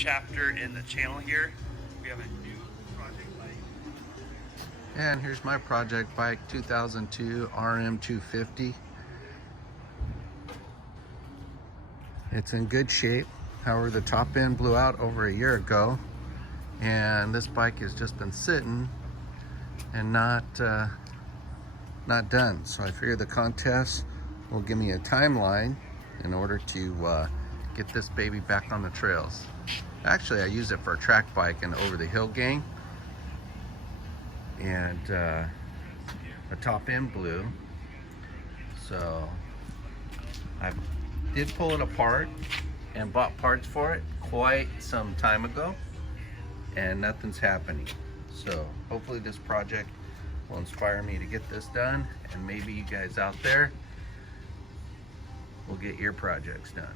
chapter in the channel here. We have a new project bike. And here's my project bike, 2002 RM250. It's in good shape. However, the top end blew out over a year ago, and this bike has just been sitting and not done. So I figured the contest will give me a timeline in order to get this baby back on the trails. Actually, I use it for a track bike and over the hill gang, and the top end blew. So I did pull it apart and bought parts for it quite some time ago, and nothing's happening. So hopefully this project will inspire me to get this done, and maybe you guys out there will get your projects done.